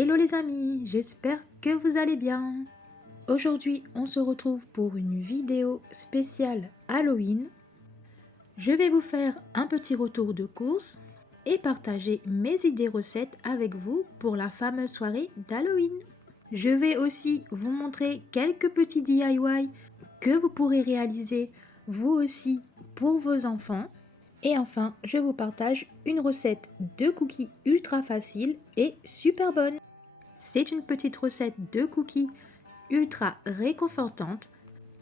Hello les amis, j'espère que vous allez bien. Aujourd'hui, on se retrouve pour une vidéo spéciale Halloween. Je vais vous faire un petit retour de course et partager mes idées recettes avec vous pour la fameuse soirée d'Halloween. Je vais aussi vous montrer quelques petits DIY que vous pourrez réaliser vous aussi pour vos enfants. Et enfin, je vous partage une recette de cookies ultra facile et super bonne. C'est une petite recette de cookies ultra réconfortante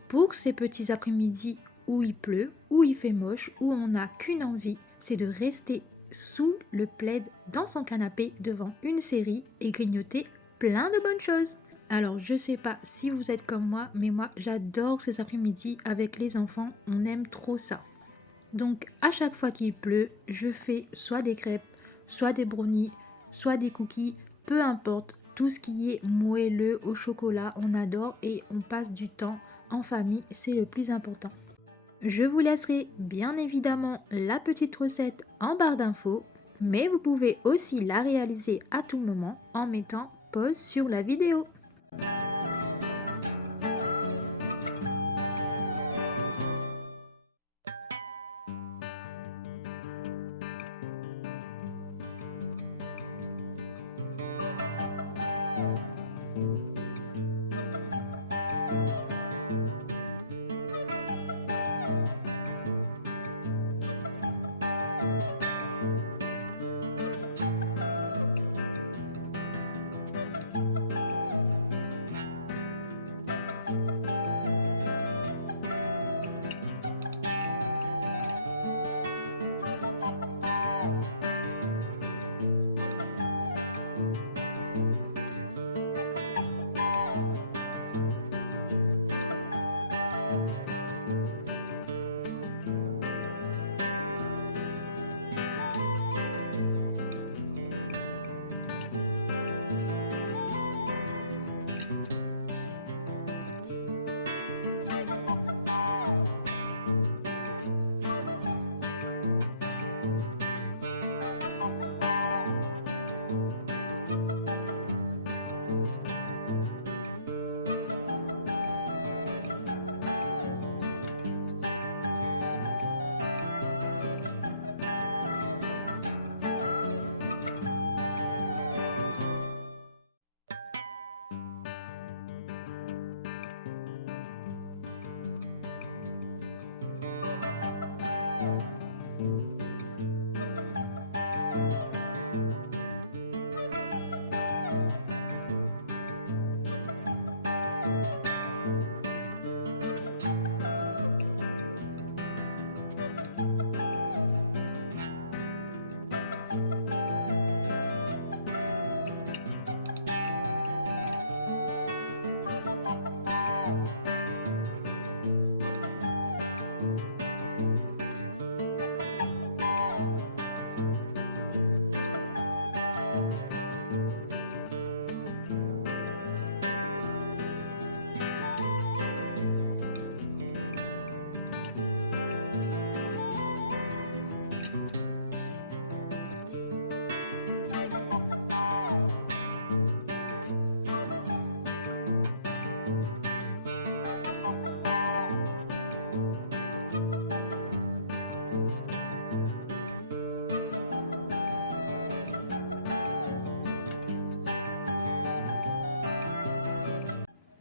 pour ces petits après-midi où il pleut, où il fait moche, où on n'a qu'une envie, c'est de rester sous le plaid dans son canapé devant une série et grignoter plein de bonnes choses. Alors je sais pas si vous êtes comme moi, mais moi j'adore ces après-midi avec les enfants, on aime trop ça. Donc à chaque fois qu'il pleut, je fais soit des crêpes, soit des brownies, soit des cookies, peu importe, tout ce qui est moelleux au chocolat, on adore et on passe du temps en famille, c'est le plus important. Je vous laisserai bien évidemment la petite recette en barre d'infos, mais vous pouvez aussi la réaliser à tout moment en mettant pause sur la vidéo.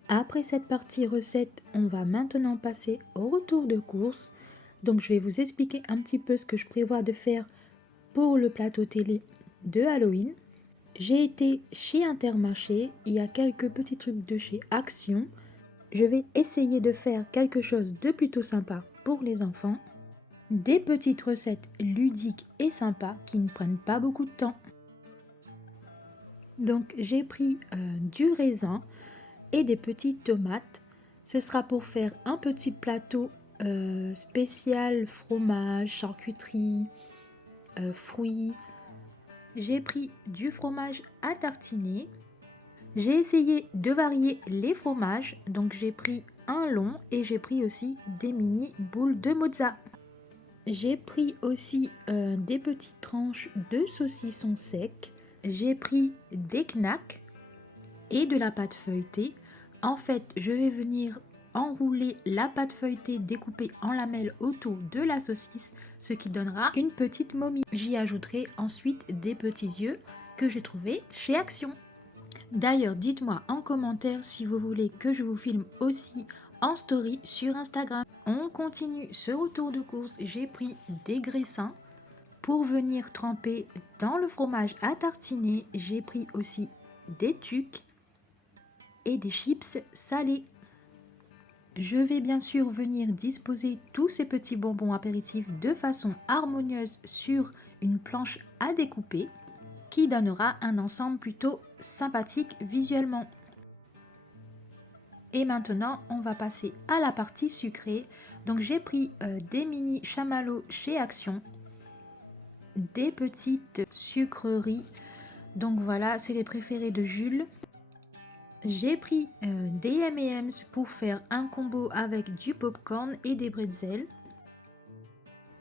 Après cette partie recette, on va maintenant passer au retour de course. Donc je vais vous expliquer un petit peu ce que je prévois de faire pour le plateau télé de Halloween. J'ai été chez Intermarché, il y a quelques petits trucs de chez Action. Je vais essayer de faire quelque chose de plutôt sympa pour les enfants. Des petites recettes ludiques et sympas qui ne prennent pas beaucoup de temps. Donc j'ai pris du raisin et des petites tomates. Ce sera pour faire un petit plateau spécial fromage, charcuterie, fruits. J'ai pris du fromage à tartiner. J'ai essayé de varier les fromages, donc j'ai pris un long et j'ai pris aussi des mini boules de mozza. J'ai pris aussi des petites tranches de saucisson sec. J'ai pris des knacks et de la pâte feuilletée. En fait, je vais venir enrouler la pâte feuilletée découpée en lamelles autour de la saucisse, ce qui donnera une petite momie. J'y ajouterai ensuite des petits yeux que j'ai trouvés chez Action. D'ailleurs, dites-moi en commentaire si vous voulez que je vous filme aussi en story sur Instagram. On continue ce retour de course. J'ai pris des graissins pour venir tremper dans le fromage à tartiner. J'ai pris aussi des tucs et des chips salés. Je vais bien sûr venir disposer tous ces petits bonbons apéritifs de façon harmonieuse sur une planche à découper qui donnera un ensemble plutôt sympathique visuellement. Et maintenant, on va passer à la partie sucrée. Donc j'ai pris des mini chamallows chez Action, des petites sucreries. Donc voilà, c'est les préférés de Jules. J'ai pris des M&M's pour faire un combo avec du popcorn et des bretzels.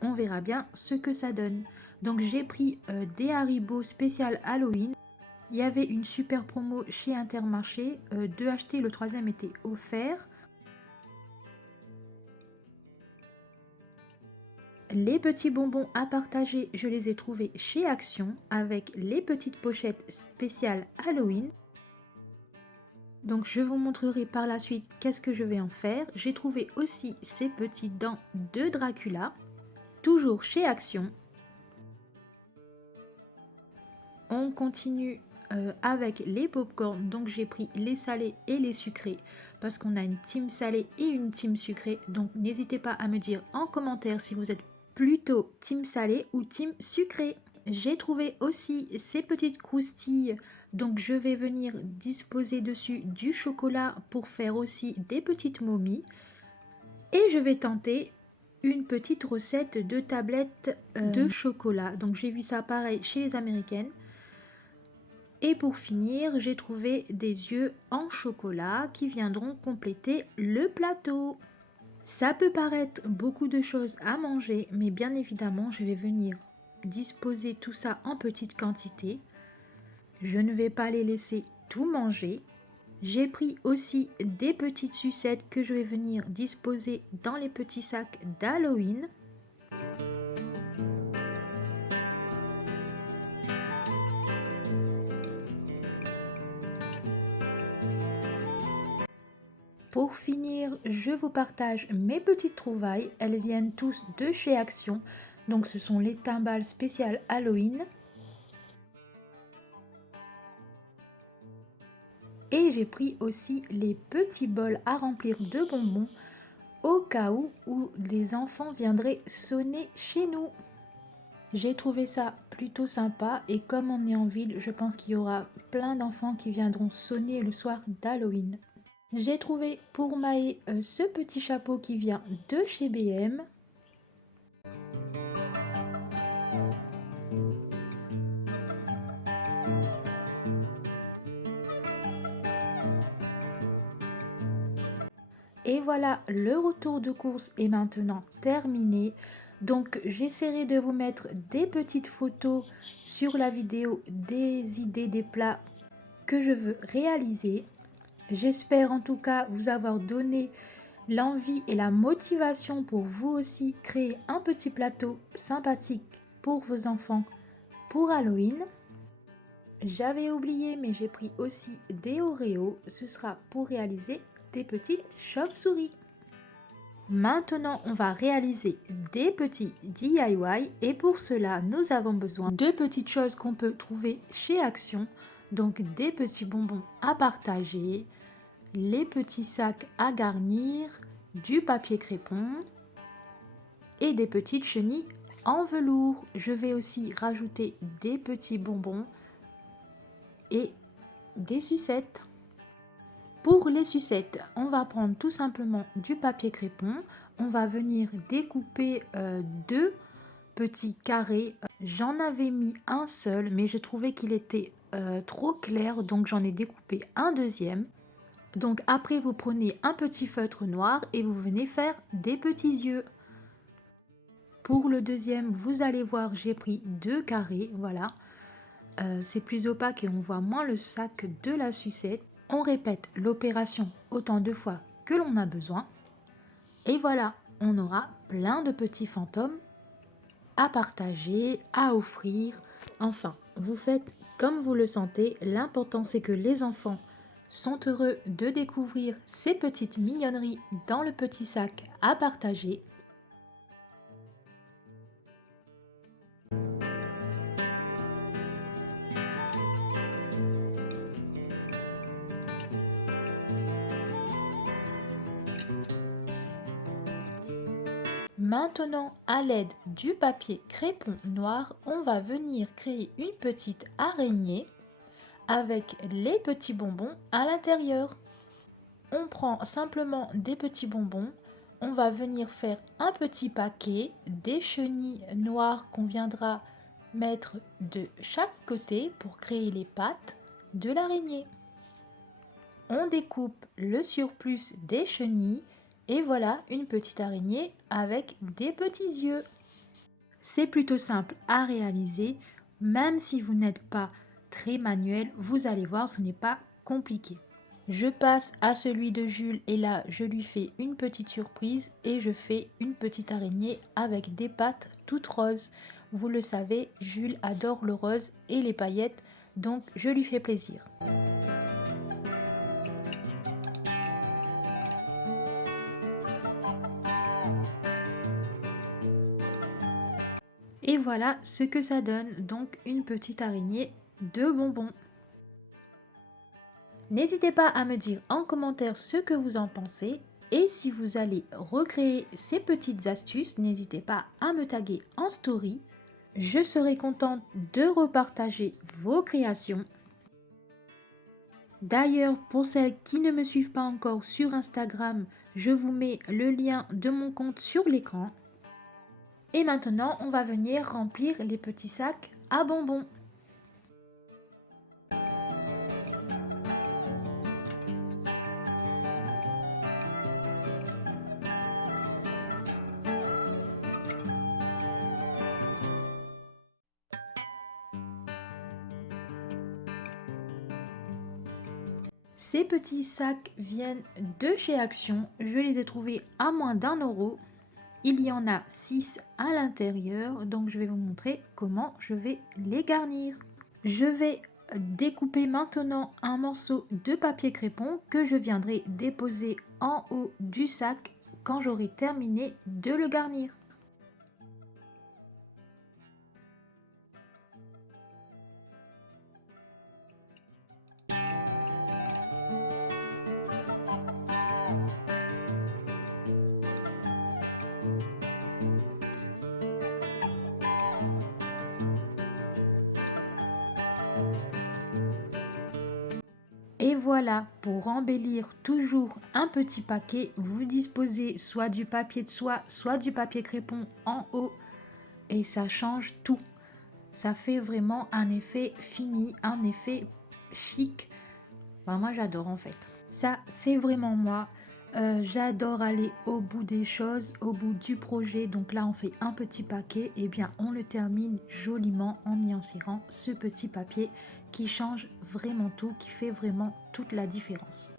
On verra bien ce que ça donne. Donc j'ai pris des Haribo spécial Halloween. Il y avait une super promo chez Intermarché. 2 achetés, le 3e était offert. Les petits bonbons à partager, je les ai trouvés chez Action avec les petites pochettes spéciales Halloween. Donc je vous montrerai par la suite qu'est-ce que je vais en faire. J'ai trouvé aussi ces petits dents de Dracula, toujours chez Action. On continue avec les pop-corn, donc j'ai pris les salés et les sucrés parce qu'on a une team salée et une team sucrée. Donc n'hésitez pas à me dire en commentaire si vous êtes plutôt team salé ou team sucré. J'ai trouvé aussi ces petites croustilles, donc je vais venir disposer dessus du chocolat pour faire aussi des petites momies. Et je vais tenter une petite recette de tablettes de chocolat. Donc j'ai vu ça pareil chez les Américaines. Et pour finir, j'ai trouvé des yeux en chocolat qui viendront compléter le plateau. Ça peut paraître beaucoup de choses à manger, mais bien évidemment, je vais venir disposer tout ça en petite quantité. Je ne vais pas les laisser tout manger. J'ai pris aussi des petites sucettes que je vais venir disposer dans les petits sacs d'Halloween. Pour finir, je vous partage mes petites trouvailles. Elles viennent tous de chez Action. Donc ce sont les timbales spéciales Halloween. Et j'ai pris aussi les petits bols à remplir de bonbons au cas où les enfants viendraient sonner chez nous. J'ai trouvé ça plutôt sympa et comme on est en ville, je pense qu'il y aura plein d'enfants qui viendront sonner le soir d'Halloween. J'ai trouvé pour Maë ce petit chapeau qui vient de chez BM. Et voilà, le retour de course est maintenant terminé. Donc j'essaierai de vous mettre des petites photos sur la vidéo des idées des plats que je veux réaliser. J'espère en tout cas vous avoir donné l'envie et la motivation pour vous aussi créer un petit plateau sympathique pour vos enfants pour Halloween. J'avais oublié mais j'ai pris aussi des Oreos, ce sera pour réaliser des petites chauves-souris. Maintenant on va réaliser des petits DIY et pour cela nous avons besoin de petites choses qu'on peut trouver chez Action. Donc des petits bonbons à partager, les petits sacs à garnir, du papier crépon et des petites chenilles en velours. Je vais aussi rajouter des petits bonbons et des sucettes. Pour les sucettes, on va prendre tout simplement du papier crépon. On va venir découper 2 petits carrés. J'en avais mis un seul, mais je trouvais qu'il était trop clair, donc j'en ai découpé un deuxième. Donc après, vous prenez un petit feutre noir et vous venez faire des petits yeux. Pour le deuxième, vous allez voir, j'ai pris 2 carrés, voilà. C'est plus opaque et on voit moins le sac de la sucette. On répète l'opération autant de fois que l'on a besoin. Et voilà, on aura plein de petits fantômes à partager, à offrir. Enfin, vous faites comme vous le sentez. L'important, c'est que les enfants sont heureux de découvrir ces petites mignonneries dans le petit sac à partager. Maintenant, à l'aide du papier crépon noir, on va venir créer une petite araignée avec les petits bonbons à l'intérieur. On prend simplement des petits bonbons, on va venir faire un petit paquet, des chenilles noires qu'on viendra mettre de chaque côté pour créer les pattes de l'araignée. On découpe le surplus des chenilles et voilà une petite araignée avec des petits yeux. C'est plutôt simple à réaliser, même si vous n'êtes pas très manuel, vous allez voir, ce n'est pas compliqué. Je passe à celui de Jules et là je lui fais une petite surprise et je fais une petite araignée avec des pattes toutes roses. Vous le savez, Jules adore le rose et les paillettes, donc je lui fais plaisir. Et voilà ce que ça donne, donc une petite araignée de bonbons. N'hésitez pas à me dire en commentaire ce que vous en pensez. Et si vous allez recréer ces petites astuces, n'hésitez pas à me taguer en story. Je serai contente de repartager vos créations. D'ailleurs, pour celles qui ne me suivent pas encore sur Instagram, je vous mets le lien de mon compte sur l'écran. Et maintenant, on va venir remplir les petits sacs à bonbons. Ces petits sacs viennent de chez Action. Je les ai trouvés à moins d'1 €. Il y en a 6 à l'intérieur, donc je vais vous montrer comment je vais les garnir. Je vais découper maintenant un morceau de papier crépon que je viendrai déposer en haut du sac quand j'aurai terminé de le garnir. Et voilà, pour embellir toujours un petit paquet, vous disposez soit du papier de soie, soit du papier crépon en haut et ça change tout. Ça fait vraiment un effet fini, un effet chic. Bah, moi j'adore en fait. Ça c'est vraiment moi. J'adore aller au bout des choses, au bout du projet. Donc là on fait un petit paquet et bien on le termine joliment en y insérant ce petit papier qui change vraiment tout, qui fait vraiment toute la différence.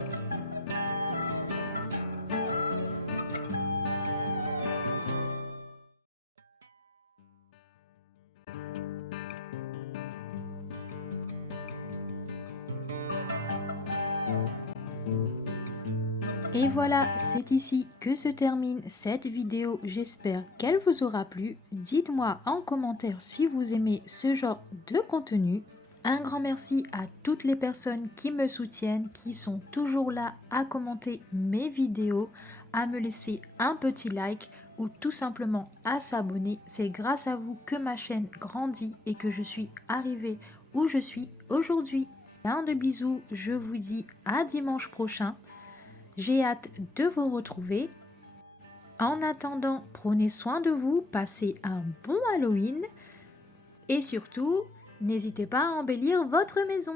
Et voilà, c'est ici que se termine cette vidéo. J'espère qu'elle vous aura plu. Dites-moi en commentaire si vous aimez ce genre de contenu. Un grand merci à toutes les personnes qui me soutiennent, qui sont toujours là à commenter mes vidéos, à me laisser un petit like ou tout simplement à s'abonner. C'est grâce à vous que ma chaîne grandit et que je suis arrivée où je suis aujourd'hui. Plein de bisous, je vous dis à dimanche prochain. J'ai hâte de vous retrouver. En attendant, prenez soin de vous, passez un bon Halloween et surtout, n'hésitez pas à embellir votre maison.